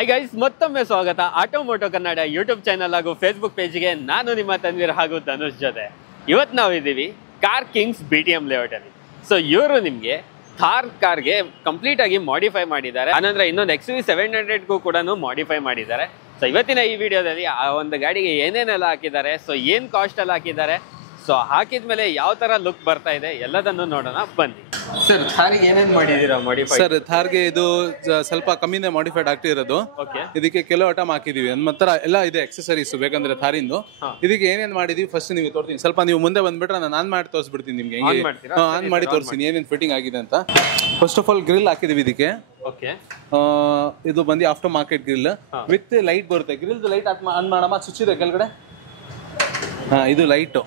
Hi guys, ಮತ್ತೊಮ್ಮೆ ಸ್ವಾಗತ ಆಟೋಮೋಟೋ Kannada YouTube channel ಹಾಗೂ ಫೇಸ್ಬುಕ್ ಪೇಜ್ಗೆ. ನಾನು ನಿಮ್ಮ ತನ್ವೀರ್ ಹಾಗೂ ಧನುಷ್ ಜೊತೆ ಇವತ್ತು ನಾವು ಇದ್ದೀವಿ ಕಾರ್ ಕಿಂಗ್ಸ್ BTM ಲೇಔಟ್ ಅಲ್ಲಿ. ಸೊ ಇವರು ನಿಮಗೆ ಕಾರ್ಗೆ ಕಂಪ್ಲೀಟ್ ಆಗಿ ಮಾಡಿಫೈ ಮಾಡಿದ್ದಾರೆ. ಆನಂತರ ಇನ್ನೊಂದು XUV700ಗೂ ಕೂಡ ಮಾಡಿಫೈ ಮಾಡಿದ್ದಾರೆ. ಸೊ ಇವತ್ತಿನ ಈ ವಿಡಿಯೋದಲ್ಲಿ ಆ ಒಂದು ಗಾಡಿಗೆ ಏನೇನೆಲ್ಲ ಹಾಕಿದ್ದಾರೆ, ಸೊ ಏನು ಕಾಸ್ಟ್ ಅಲ್ಲಿ ಹಾಕಿದ್ದಾರೆ, ಸೊ ಹಾಕಿದ್ಮೇಲೆ ಯಾವ ತರ ಲುಕ್ ಬರ್ತಾ ಇದೆ ಎಲ್ಲದನ್ನು ನೋಡೋಣ ಬನ್ನಿ. ಸರ್, ಥಾರಿಗೆ ಏನೇನು ಮಾಡಿದೀರಾ ಮಾಡಿಫೈ? ಸರ್, ಥಾರ್ಗೆ ಇದು ಸ್ವಲ್ಪ ಕಮ್ಮಿನೇ ಮಾಡಿಫೈಡ್ ಆಗ್ತಿರೋದು. ಇದಕ್ಕೆ ಕೆಲವು ಐಟಮ್ ಹಾಕಿದೀವಿ. ನಮ್ಮ ಹತ್ರ ಎಲ್ಲ ಇದೆ ಎಕ್ಸೆಸರೀಸ್ ಬೇಕಂದ್ರೆ ಥಾರಿಂದು. ಇದಕ್ಕೆ ಏನೇನ್ ಮಾಡಿದೀವಿ ಫಸ್ಟ್ ನೀವು ತೋರ್ತೀನಿ. ಸ್ವಲ್ಪ ನೀವು ಮುಂದೆ ಬಂದ್ಬಿಟ್ರೆ ನಾನು ಆನ್ ಮಾಡಿ ತೋರಿಸ್ಬಿಡ್ತೀನಿ ನಿಮ್ಗೆ. ಆನ್ ಮಾಡಿ ತೋರಿಸ್ತೀನಿ ಏನೇನು ಫಿಟ್ಟಿಂಗ್ ಆಗಿದೆ ಅಂತ. ಫಸ್ಟ್ ಆಫ್ ಆಲ್ ಗ್ರಿಲ್ ಹಾಕಿದೀವಿ ಇದಕ್ಕೆ. ಇದು ಬಂದು after market grill with light ಬರುತ್ತೆ. ಗ್ರಿಲ್ ಲೈಟ್ ಆನ್ ಮಾಡಮ್ಮ, ಸ್ವಿಚ್ ಇದೆ ಕೆಳಗಡೆ. ಇದು ಲೈಟ್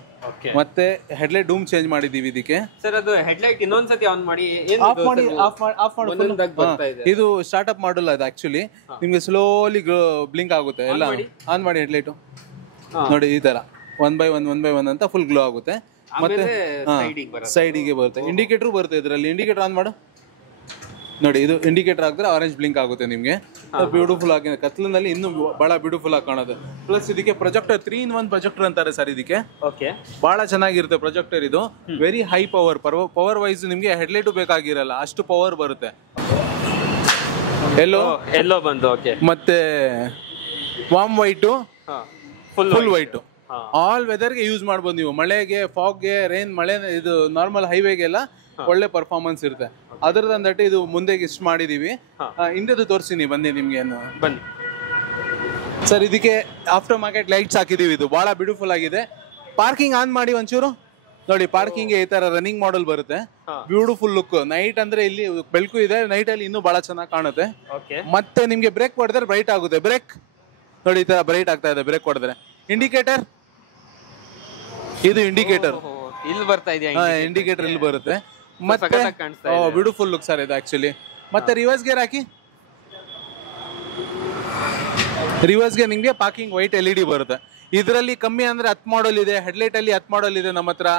ಮತ್ತೆ ಹೆಡ್ಲೈಟ್ ಡೂಮ್ ಚೇಂಜ್ ಮಾಡಿದೀವಿ ಇದಕ್ಕೆ. ಸರ್, ಅದು ಹೆಡ್ಲೈಟ್ ಇನ್ನೊಂದ್ಸತಿ ಆನ್ ಮಾಡಿ ಆಫ್ ಮಾಡಿ ಇದು ಸ್ಟಾರ್ಟ್ಅಪ್ ಮಾಡಲ್ಲ. ಅದು ಆಕ್ಚುಲಿ ನಿಮ್ಗೆ ಸ್ಲೋಲಿ ಬ್ಲಿಂಕ್ ಆಗುತ್ತೆ. ಎಲ್ಲ ಆನ್ ಮಾಡಿ ಹೆಡ್ಲೈಟ್ ನೋಡಿ, ಈ ತರ ಒನ್ ಬೈ ಒನ್ ಅಂತ ಫುಲ್ ಗ್ಲೋ ಆಗುತ್ತೆ. ಮತ್ತೆ ಸೈಡಿಗೆ ಬರುತ್ತೆ. ಇಂಡಿಕೇಟರ್ ಬರುತ್ತೆ ಇದರಲ್ಲಿ. ಇಂಡಿಕೇಟರ್ ಆನ್ ಮಾಡು ನೋಡಿ. ಇದು ಇಂಡಿಕೇಟರ್ ಹಾಕಿದ್ರೆ ಆರೆಂಜ್ ಬ್ಲಿಂಕ್ ಆಗುತ್ತೆ ನಿಮ್ಗೆ. ಬ್ಯೂಟಿಫುಲ್ ಆಗಿದೆ. ಕತ್ಲಿನಲ್ಲಿ ಇನ್ನೂ ಬಹಳ ಬ್ಯೂಟಿಫುಲ್ ಆಗಿ ಕಾಣುತ್ತೆ. ಪ್ಲಸ್ ಇದಕ್ಕೆ ಪ್ರೊಜೆಕ್ಟರ್ 3-in-1 ಪ್ರೊಜೆಕ್ಟರ್ ಅಂತಾರೆ ಸರ್ ಇದಕ್ಕೆ. ಬಹಳ ಚೆನ್ನಾಗಿರುತ್ತೆ ಪ್ರೊಜೆಕ್ಟರ್. ಇದು ವೆರಿ ಹೈ ಪವರ್ ವೈಸ್ ನಿಮ್ಗೆ ಹೆಡ್ಲೈಟ್ ಬೇಕಾಗಿರಲ್ಲ, ಅಷ್ಟು ಪವರ್ ಬರುತ್ತೆ. ಎಲ್ಲೋ ಬಂದು ಮತ್ತೆ warm white, full white, all ವೆದರ್ಗೆ ಯೂಸ್ ಮಾಡ್ಬೋದು ನೀವು. ಮಳೆಗೆ, ಫಾಗ್ಗೆ, ರೈನ್, ಮಳೆ, ಇದು ನಾರ್ಮಲ್ ಹೈವೇಗೆಲ್ಲ ಒಳ್ಳೆ ಪರ್ಫಾರ್ಮೆನ್ಸ್ ಇರುತ್ತೆ. ಅದರದಂದಟ್ಟು ಇದು ಮುಂದೆ ಇಷ್ಟು ಮಾಡಿದೀವಿ. ಹಿಂದೆದು ತೋರಿಸ್ತೀನಿ ಬನ್ನಿ ನಿಮ್ಗೆ. ಬನ್ನಿ ಸರ್, ಇದಕ್ಕೆ ಆಫ್ಟರ್ ಮಾರ್ಕೆಟ್ ಲೈಟ್ಸ್ ಹಾಕಿದೀವಿ. ಇದು ಬಹಳ ಬ್ಯೂಟಿಫುಲ್ ಆಗಿದೆ. ಪಾರ್ಕಿಂಗ್ ಆನ್ ಮಾಡಿ ಒಂಚೂರು ನೋಡಿ. ಪಾರ್ಕಿಂಗ್ ಈ ತರ ರನ್ನಿಂಗ್ ಮಾಡೆಲ್ ಬರುತ್ತೆ. Beautiful look. ನೈಟ್ ಅಂದ್ರೆ ಇಲ್ಲಿ ಬೆಳಕು ಇದೆ, ನೈಟ್ ಅಲ್ಲಿ ಇನ್ನೂ ಬಹಳ ಚೆನ್ನಾಗಿ ಕಾಣುತ್ತೆ. ಮತ್ತೆ ನಿಮ್ಗೆ ಬ್ರೇಕ್ ಹೊಡೆದ್ರೆ ಬ್ರೈಟ್ ಆಗುತ್ತೆ. ಬ್ರೇಕ್ ನೋಡಿ, ಈ ತರ ಬ್ರೈಟ್ ಆಗ್ತಾ ಇದೆ ಬ್ರೇಕ್ ಹೊಡೆದ್ರೆ. ಇಂಡಿಕೇಟರ್, ಇದು ಇಂಡಿಕೇಟರ್ ಇಲ್ಲಿ ಬರ್ತಾ ಇದೆ. ಇಂಡಿಕೇಟರ್ ಇಲ್ಲಿ ಬರುತ್ತೆ. ಮತ್ತೆ ಬ್ಯೂಟಿಫುಲ್ ಲುಕ್ ಸರ್ ಇದು ಆಕ್ಚುಲಿ. ಮತ್ತೆ ರಿವರ್ಸ್ ಗೇರ್ ಹಾಕಿ. ರಿವರ್ಸ್ ಗೆ ನಿಮ್ಗೆ ಪಾರ್ಕಿಂಗ್ ವೈಟ್ LED ಬರುತ್ತೆ. ಇದರಲ್ಲಿ ಕಮ್ಮಿ ಅಂದ್ರೆ 10 ಮಾಡಲ್ ಇದೆ. ಹೆಡ್ಲೈಟ್ ಅಲ್ಲಿ 10 ಮಾಡಲ್ ಇದೆ ನಮ್ಮ ಹತ್ರ.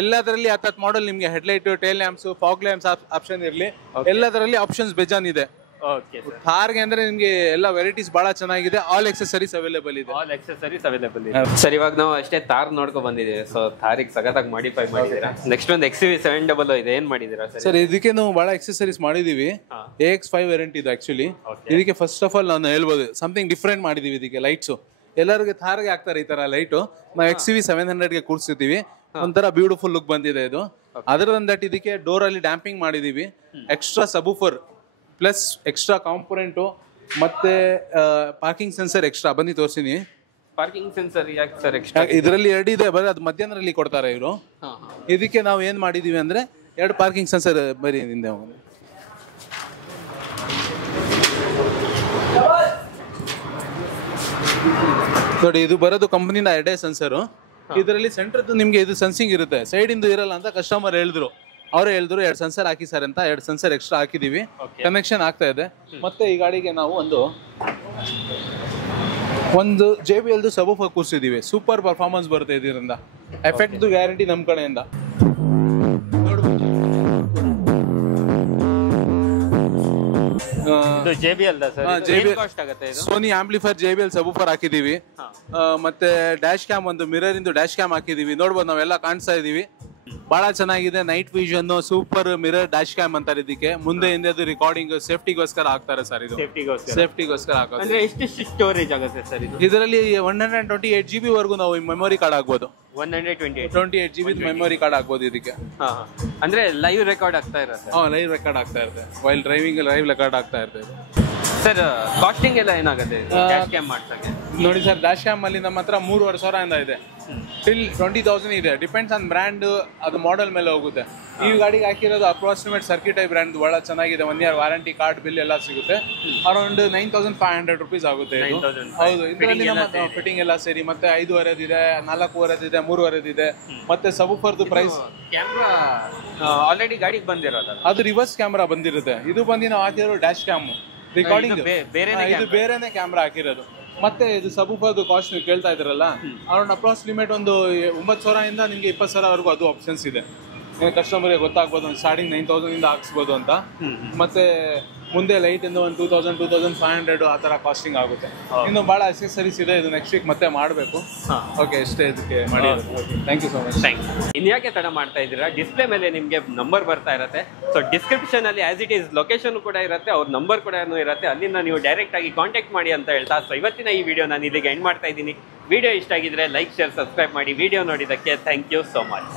ಎಲ್ಲದರಲ್ಲಿ 10 ಮಾಡಲ್ ನಿಮ್ಗೆ headlight, tail lamps, fog lamps option ಇರಲಿ, ಎಲ್ಲದರಲ್ಲಿ ಆಪ್ಷನ್ಸ್ ಬೇಜಾನ್ ಇದೆ. ಥಾರ್ಗೆ ಅಂದ್ರೆ ನಿಮ್ಗೆ ಎಲ್ಲ ವೆರೈಟೀಸ್ ಬಹಳ ಚೆನ್ನಾಗಿದೆ. ಆಲ್ ಎಕ್ಸೆಸರೀಸ್ ಅವೈಲೇಬಲ್ ಇದೆ. ಸರ್, ಇವಾಗ ನಾವು ಅಷ್ಟೇ ಥಾರ್ ನೋಡ್ಕೊಂಡ್ ಬಂದಿದ್ದೀವಿ. ಸೊ ಥಾರಿಗೆ ಸಗತ್ತಾಗಿ ಮಾಡಿಫೈ ಮಾಡಿದ್ದೀರಾ. ನೆಕ್ಸ್ಟ್ ಒಂದು XUV700 ಇದೆ, ಏನ್ ಮಾಡಿದೀರಾ ಸರ್? ಇದಕ್ಕೆ ನಾವು ಬಹಳ ಎಕ್ಸೆಸರೀಸ್ ಮಾಡಿದೀವಿ. AX5 ವೇರಿಯಂಟ್ ಇದು ಆಕ್ಚುಲಿ. ಇದಕ್ಕೆ ಫಸ್ಟ್ ಆಫ್ ಆಲ್ ನಾನು ಹೇಳ್ಬೋದು ಸಮಥಿಂಗ್ ಡಿಫ್ರೆಂಟ್ ಮಾಡಿದೀವಿ. ಇದಕ್ಕೆ ಲೈಟ್ಸ್ ಎಲ್ಲರಿಗೆ ಥಾರ್ಗೆ ಹಾಕ್ತಾರೆ ಈ ತರ ಲೈಟ್. ನಾವು XUV700ಗೆ ಕೂರಿಸಿದೀವಿ. ಒಂಥರ ಬ್ಯೂಟಿಫುಲ್ ಲುಕ್ ಬಂದಿದೆ ಇದು. ಅದರದಂದಟ್ಟು ಇದಕ್ಕೆ ಡೋರ್ ಅಲ್ಲಿ ಡ್ಯಾಂಪಿಂಗ್ ಮಾಡಿದೀವಿ. ಎಕ್ಸ್ಟ್ರಾ ಸಬೂಫರ್ ಪ್ಲಸ್ ಎಕ್ಸ್ಟ್ರಾ ಕಾಂಪೊನೆಂಟು ಮತ್ತೆ ಪಾರ್ಕಿಂಗ್ ಸೆನ್ಸರ್ ಎಕ್ಸ್ಟ್ರಾ ಬನ್ನಿ ತೋರಿಸ್ತೀನಿ. ಪಾರ್ಕಿಂಗ್ ಸೆನ್ಸರ್ ಯಾಕೆ ಸರ್ ಎಕ್ಸ್ಟ್ರಾ? ಇದರಲ್ಲಿ 2 ಇದೆ, ಬರೀ ಅದು ಮಧ್ಯಾಹ್ನದಲ್ಲಿ ಕೊಡ್ತಾರೆ ಇವರು. ಇದಕ್ಕೆ ನಾವು ಏನ್ ಮಾಡಿದೀವಿ ಅಂದ್ರೆ 2 ಪಾರ್ಕಿಂಗ್ ಸೆನ್ಸರ್ ಬರೀ ಹಿಂದೆ ನೋಡಿ. ಇದು ಬರೋದು ಕಂಪನಿನ 2 ಸೆನ್ಸರ್. ಇದರಲ್ಲಿ ಸೆಂಟರ್ದು ನಿಮ್ಗೆ ಇದು ಸೆನ್ಸಿಂಗ್ ಇರುತ್ತೆ, ಸೈಡ್ ಇಂದು ಇರಲ್ಲ ಅಂತ ಕಸ್ಟಮರ್ ಹೇಳಿದ್ರು. ಅವರೇ ಹೇಳಿದ್ರು 2 ಸೆನ್ಸರ್ ಹಾಕಿ ಸರ್ ಅಂತ. 2 ಸೆನ್ಸರ್ ಎಕ್ಸ್ಟ್ರಾ ಹಾಕಿದೀವಿ. ಕನೆಕ್ಷನ್ ಆಗ್ತಾ ಇದೆ. ಮತ್ತೆ ಈ ಗಾಡಿಗೆ ನಾವು ಒಂದು JBL ಸಬೂಫರ್ ಕೂರಿಸಿದೀವಿ. ಸೂಪರ್ ಪರ್ಫಾರ್ಮೆನ್ಸ್ ಬರುತ್ತೆ ಇದರಿಂದ. ಎಫೆಕ್ಟ್ ಗ್ಯಾರಂಟಿ ನಮ್ ಕಡೆಯಿಂದ. ಸೋನಿ ಆಂಪ್ಲಿಫೈರ್ JBL ಸಬೂಫರ್ ಹಾಕಿದೀವಿ. ಮತ್ತೆ ಡ್ಯಾಶ್ ಕ್ಯಾಮ್, ಒಂದು ಮಿರರ್ ಇಂದು ಡ್ಯಾಶ್ ಕ್ಯಾಮ್ ಹಾಕಿದೀವಿ. ನೋಡ್ಬೋದು, ನಾವೆಲ್ಲ ಕಾಣಿಸ್ತಾ ಇದೀವಿ. ಬಹಳ ಚೆನ್ನಾಗಿದೆ. Night vision, super mirror dash cam ಅಂತಾರೆ ಇದಕ್ಕೆ. ಮುಂದೆ ಹಿಂದೆ ರಿಕಾರ್ಡಿಂಗ್ ಸೇಫ್ಟಿಗೋಸ್ಕರ ಹಾಕ್ತಾರೆ ಸರ್. ಇದು ಸೇಫ್ಟಿಗೋಸ್ಕರ ಹಾಕೋದು. ಎಷ್ಟು ಸ್ಟೋರೇಜ್ ಆಗುತ್ತೆ ಸರ್ ಇದರಲ್ಲಿ 128 GB ವರೆಗೂ ನಾವು ಮೆಮೊರಿ ಕಾರ್ಡ್ ಹಾಕ್ಬೋದು. 128 GB ಮೆಮೊರಿ ಕಾರ್ಡ್ ಹಾಕ್ಬೋದು ಇದಕ್ಕೆ. ಅಂದ್ರೆ ಲೈವ್ ರೆಕಾರ್ಡ್ ಆಗ್ತಾ ಇರುತ್ತೆ. ಲೈವ್ ರೆಕಾರ್ಡ್ ಆಗ್ತಾ ಇರುತ್ತೆ. ವೈಲ್ ಡ್ರೈವಿಂಗ್ ಲೈವ್ ರೆಕಾರ್ಡ್ ಆಗ್ತಾ ಇರ್ತದೆ. ಸರ್, ಕಾಸ್ಟಿಂಗ್ ಎಲ್ಲ ಏನಾಗುತ್ತೆ ಡ್ಯಾಶ್ ಕ್ಯಾಮ್ ಮಾಡ್ಸಕ್ಕೆ? ನೋಡಿ ಸರ್, ಡ್ಯಾಶ್ ಕ್ಯಾಮ್ ಅಲ್ಲಿ ನಮ್ಮ ಹತ್ರ 3,500 ಇದೆ. ಟಿಲ್ 20,000 ಇದೆ. ಡಿಪೆಂಡ್ಸ್ ಆನ್ ಬ್ರ್ಯಾಂಡ್, ಅದು ಮಾಡೆಲ್ ಮೇಲೆ ಹೋಗುತ್ತೆ. ಈ ಗಾಡಿಗೆ ಹಾಕಿರೋದು ಅಪ್ರಾಕ್ಸಿಮೇಟ್ ಸರ್ಕಿಟ್ ಐ ಬ್ರ್ಯಾಂಡ್ ಬಹಳ ಚೆನ್ನಾಗಿದೆ. 1 year ವಾರಂಟಿ, ಕಾರ್ಡ್, ಬಿಲ್ ಎಲ್ಲ ಸಿಗುತ್ತೆ. ಅರೌಂಡ್ 9,500 rupees ಆಗುತ್ತೆ. ಹೌದು, ಇದರಲ್ಲಿ ನಮ್ಮ ಫಿಟ್ಟಿಂಗ್ ಎಲ್ಲ ಸೇರಿ ಮತ್ತೆ 5,500 ಇದೆ, 4,500 ಇದೆ, 3,500 ಇದೆ. ಮತ್ತೆ ಸಬೂಫರ್ದು ಪ್ರೈಸ್ ಕ್ಯಾಮ್ರಾ ಆಲ್ರೆಡಿ ಗಾಡಿಗೆ ಬಂದಿರೋದು. ಅದು ರಿವರ್ಸ್ ಕ್ಯಾಮ್ರಾ ಬಂದಿರುತ್ತೆ. ಇದು ಬಂದು ನಾವು ಹಾಕಿರೋ ಡ್ಯಾಶ್ ಕ್ಯಾಮ್ ರಿಕಾರ್ಡಿಂಗ್. ಇದು ಬೇರೆನೆ ಕ್ಯಾಮ್ರಾ ಹಾಕಿರೋದು. ಮತ್ತೆ ಇದು ಸಬೂಫರ್ದು ಕಾಸ್ಟ್ ನೀವು ಕೇಳ್ತಾ ಇದ್ರಲ್ಲ, ಅರೌಂಡ್ ಅಪ್ರಾಕ್ಸಿಮೇಟ್ ಒಂದು 9,000 ಇಂದ ನಿಮ್ಗೆ 20,000 ವರೆಗೂ ಅದು ಆಪ್ಷನ್ಸ್ ಇದೆ. ಕಸ್ಟಮರ್ಗೆ ಗೊತ್ತಾಗ್ಬೋದು. ಸ್ಟಾರ್ಟಿಂಗ್ 9,000 ಇಂದ ಹಾಕ್ಸ್ಬೋದು ಅಂತ. ಮತ್ತೆ ಮುಂದೆ ಲೈಟ್ ಇಂದ ಒಂದು 2,000-2,500 ಆ ಥರ ಕಾಸ್ಟಿಂಗ್ ಆಗುತ್ತೆ. ಇನ್ನು ಭಾಳ ಅಸೆಸರೀಸ್ ಇದೆ, ಇದು ನೆಕ್ಸ್ಟ್ ವೀಕ್ ಮತ್ತೆ ಮಾಡಬೇಕು. ಓಕೆ, ಇಷ್ಟೇ ಇದಕ್ಕೆ ಮಾಡಿ. Thank you so much. Thank you. ಇನ್ಯಾಕೆ ತಡ ಮಾಡ್ತಾ ಇದ್ದೀರಾ? ಡಿಸ್ಪ್ಲೇ ಮೇಲೆ ನಿಮಗೆ ನಂಬರ್ ಬರ್ತಾ ಇರುತ್ತೆ. ಸೊ ಡಿಸ್ಕ್ರಿಪ್ಷನ್ ಅಲ್ಲಿ ಆಸ್ ಇಟ್ ಈಸ್ ಲೊಕೇಶನ್ ಕೂಡ ಇರುತ್ತೆ, ಅವ್ರ ನಂಬರ್ ಕೂಡ ಇರುತ್ತೆ, ಅಲ್ಲಿಂದ ನೀವು ಡೈರೆಕ್ಟ್ ಆಗಿ ಕಾಂಟ್ಯಾಕ್ಟ್ ಮಾಡಿ ಅಂತ ಹೇಳ್ತಾ, ಸೊ ಇವತ್ತಿನ ಈ ವಿಡಿಯೋ ನಾನು ಇಲ್ಲಿಗೆ ಎಂಡ್ ಮಾಡ್ತಾ ಇದ್ದೀನಿ. ವಿಡಿಯೋ ಇಷ್ಟ ಆಗಿದ್ರೆ ಲೈಕ್, ಶೇರ್, ಸಬ್ಸ್ಕ್ರೈಬ್ ಮಾಡಿ. ವಿಡಿಯೋ ನೋಡಿದ್ದಕ್ಕೆ ಥ್ಯಾಂಕ್ ಯು ಸೋ ಮಚ್.